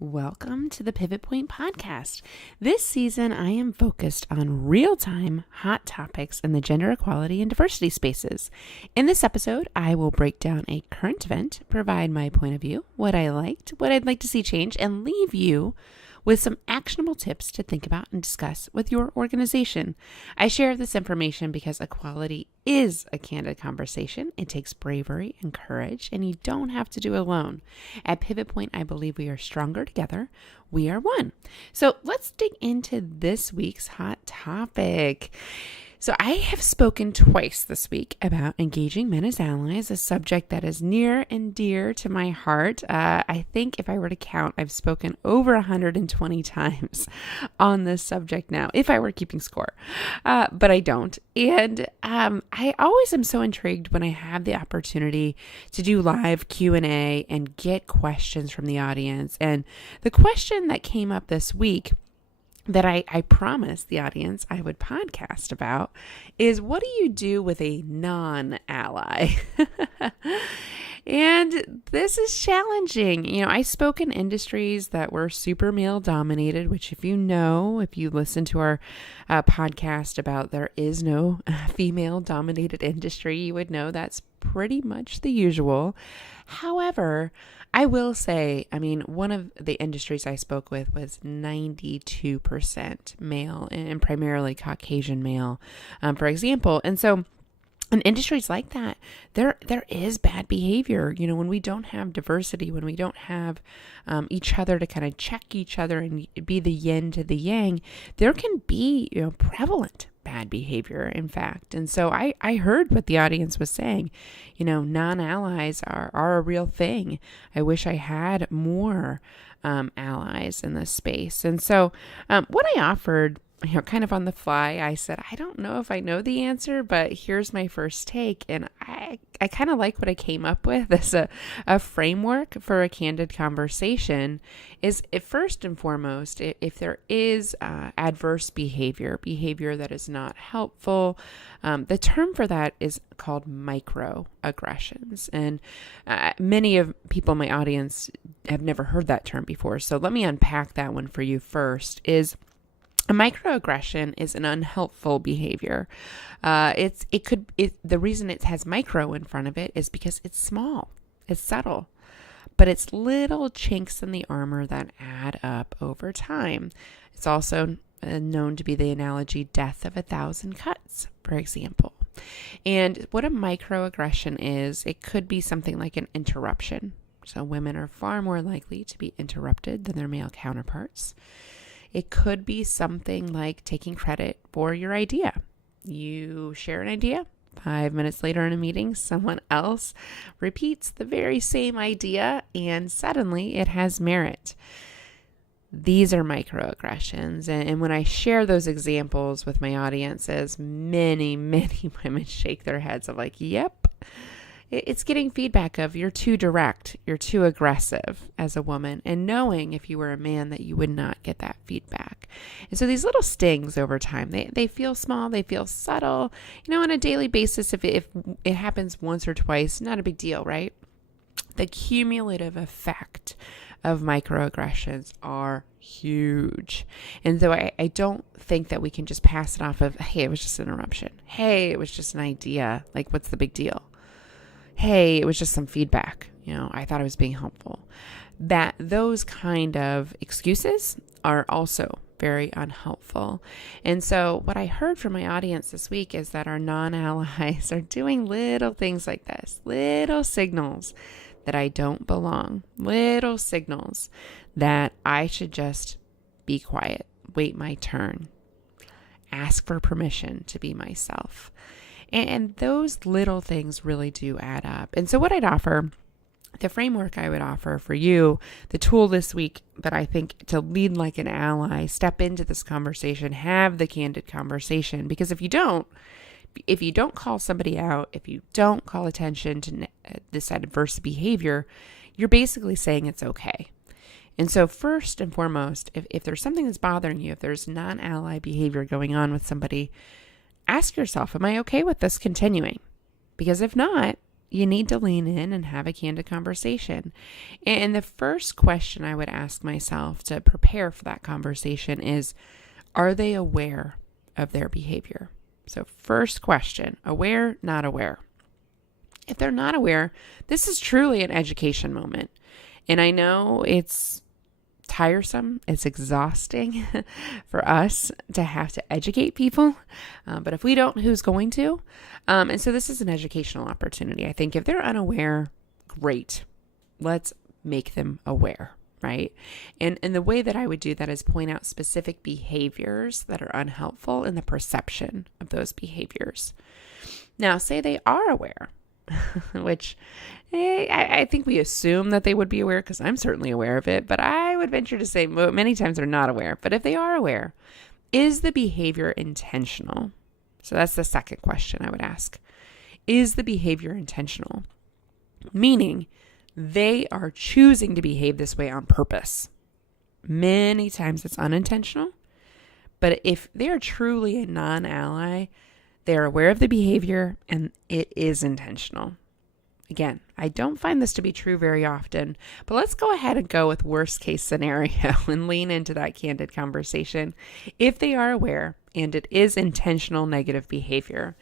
Welcome to the Pivot Point Podcast. This season, I am focused on real-time hot topics in the gender equality and diversity spaces. In this episode, I will break down a current event, provide my point of view, what I liked, what I'd like to see change, and leave you with some actionable tips to think about and discuss with your organization. I share this information because equality is a candid conversation. It takes bravery and courage, and you don't have to do it alone. At Pivot Point, I believe we are stronger together. We are one. So let's dig into this week's hot topic. So I have spoken twice this week about engaging men as allies, a subject that is near and dear to my heart. I think if I were to count, I've spoken over 120 times on this subject now, if I were keeping score, but I don't. And I always am so intrigued when I have the opportunity to do live Q&A and get questions from the audience. And the question that came up this week that I promised the audience I would podcast about is, what do you do with a non-ally? And this is challenging. You know, I spoke in industries that were super male dominated, which if you listen to our podcast about there is no female dominated industry, you would know that's pretty much the usual. However, I will say, one of the industries I spoke with was 92% male and primarily Caucasian male, for example. And so in industries like that, there is bad behavior. You know, when we don't have diversity, when we don't have each other to kind of check each other and be the yin to the yang, there can be, prevalent bad behavior, in fact. And so I heard what the audience was saying. Non-allies are a real thing. I wish I had more allies in this space. And so what I offered, kind of on the fly, I said, I don't know if I know the answer, but here's my first take. And I kind of like what I came up with as a framework for a candid conversation is, first and foremost, if there is adverse behavior that is not helpful, the term for that is called microaggressions. And many of people in my audience have never heard that term before. So let me unpack that one for you first. A microaggression is an unhelpful behavior. The reason it has micro in front of it is because it's small, it's subtle, but it's little chinks in the armor that add up over time. It's also known to be the analogy death of 1,000 cuts, for example. And what a microaggression is, it could be something like an interruption. So women are far more likely to be interrupted than their male counterparts. It could be something like taking credit for your idea. You share an idea. 5 minutes later in a meeting, someone else repeats the very same idea, and suddenly it has merit. These are microaggressions. And when I share those examples with my audiences, many women shake their heads of like, yep. It's getting feedback of, you're too direct, you're too aggressive as a woman, and knowing if you were a man that you would not get that feedback. And so these little stings over time, they feel small, they feel subtle, on a daily basis. If it happens once or twice, not a big deal, right? The cumulative effect of microaggressions are huge. And so I don't think that we can just pass it off of, hey, it was just an interruption. Hey, it was just an idea. Like, what's the big deal? Hey, it was just some feedback. I thought I was being helpful. Those kind of excuses are also very unhelpful. And so what I heard from my audience this week is that our non-allies are doing little things like this, little signals that I don't belong, little signals that I should just be quiet, wait my turn, ask for permission to be myself. And those little things really do add up. And so what I'd offer, the framework I would offer for you, the tool this week that I think to lead like an ally, step into this conversation, have the candid conversation. Because if you don't call somebody out, if you don't call attention to this adverse behavior, you're basically saying it's okay. And so first and foremost, if there's something that's bothering you, if there's non-ally behavior going on with somebody, ask yourself, am I okay with this continuing? Because if not, you need to lean in and have a candid conversation. And the first question I would ask myself to prepare for that conversation is, are they aware of their behavior? So first question, aware, not aware. If they're not aware, this is truly an education moment. And I know it's tiresome, it's exhausting for us to have to educate people. But if we don't, who's going to? And so this is an educational opportunity. I think if they're unaware, great. Let's make them aware, right? And the way that I would do that is point out specific behaviors that are unhelpful and the perception of those behaviors. Now, say they are aware, which I think we assume that they would be aware because I'm certainly aware of it, but I would venture to say many times they're not aware. But if they are aware, is the behavior intentional? So that's the second question I would ask. Is the behavior intentional? Meaning they are choosing to behave this way on purpose. Many times it's unintentional, but if they're truly a non-ally, they're aware of the behavior and it is intentional. Again, I don't find this to be true very often, but let's go ahead and go with worst case scenario and lean into that candid conversation if they are aware and it is intentional negative behavior.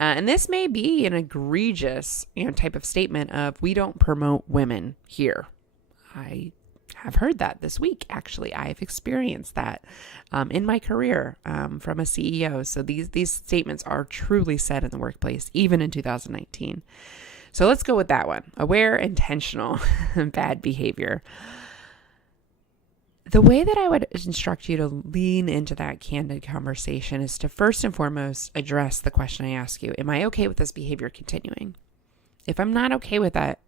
And this may be an egregious, type of statement of, we don't promote women here. I have heard that this week. Actually, I've experienced that in my career from a CEO. So these statements are truly said in the workplace, even in 2019. So let's go with that one. Aware, intentional, bad behavior. The way that I would instruct you to lean into that candid conversation is to first and foremost address the question I ask you. Am I okay with this behavior continuing? If I'm not okay with that,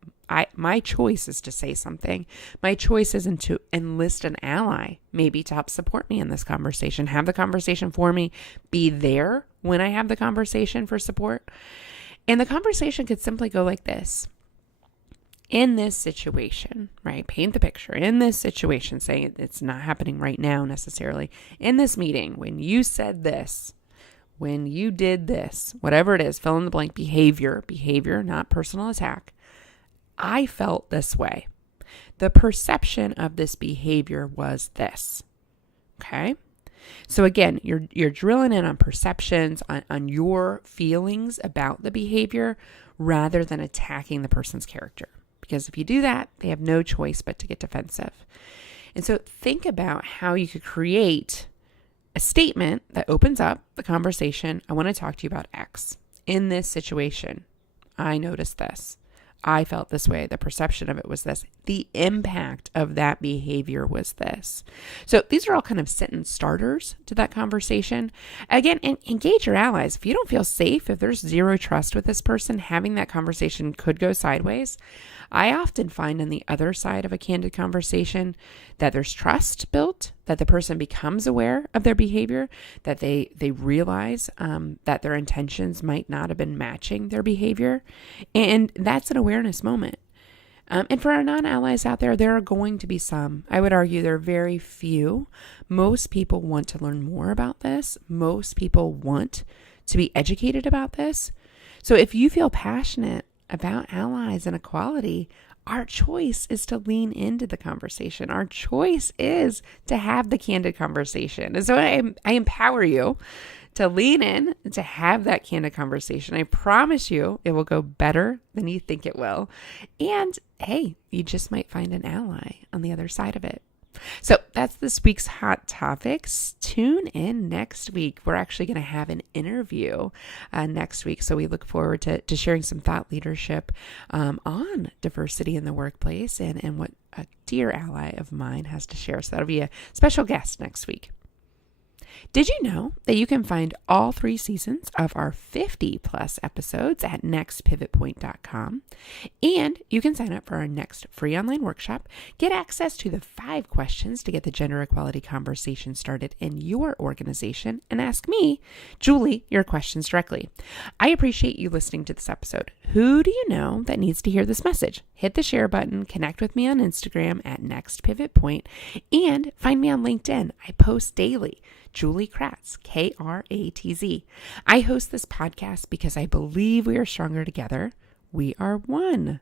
my choice is to say something. My choice isn't to enlist an ally, maybe to help support me in this conversation, have the conversation for me, be there when I have the conversation for support. And the conversation could simply go like this. In this situation, right? Paint the picture. In this situation, saying it's not happening right now necessarily. In this meeting, when you said this, when you did this, whatever it is, fill in the blank, behavior, not personal attack. I felt this way. The perception of this behavior was this. Okay? So again, you're drilling in on perceptions, on your feelings about the behavior rather than attacking the person's character. Because if you do that, they have no choice but to get defensive. And so think about how you could create a statement that opens up the conversation. I want to talk to you about X. In this situation, I noticed this. I felt this way. The perception of it was this. The impact of that behavior was this. So these are all kind of sentence starters to that conversation. Again, engage your allies. If you don't feel safe, if there's zero trust with this person, having that conversation could go sideways. I often find on the other side of a candid conversation that there's trust built, that the person becomes aware of their behavior, that they realize that their intentions might not have been matching their behavior. And that's an awareness moment. And for our non-allies out there, there are going to be some. I would argue there are very few. Most people want to learn more about this. Most people want to be educated about this. So if you feel passionate about allies and equality, our choice is to lean into the conversation. Our choice is to have the candid conversation. And so I empower you to lean in, to have that candid conversation. I promise you it will go better than you think it will. And hey, you just might find an ally on the other side of it. So that's this week's hot topics. Tune in next week. We're actually going to have an interview next week. So we look forward to sharing some thought leadership on diversity in the workplace and what a dear ally of mine has to share. So that'll be a special guest next week. Did you know that you can find all 3 seasons of our 50 plus episodes at nextpivotpoint.com? And you can sign up for our next free online workshop, get access to the 5 questions to get the gender equality conversation started in your organization, and ask me, Julie, your questions directly. I appreciate you listening to this episode. Who do you know that needs to hear this message? Hit the share button, connect with me on Instagram at nextpivotpoint, and find me on LinkedIn. I post daily. Julie Kratz, Kratz. I host this podcast because I believe we are stronger together. we are one.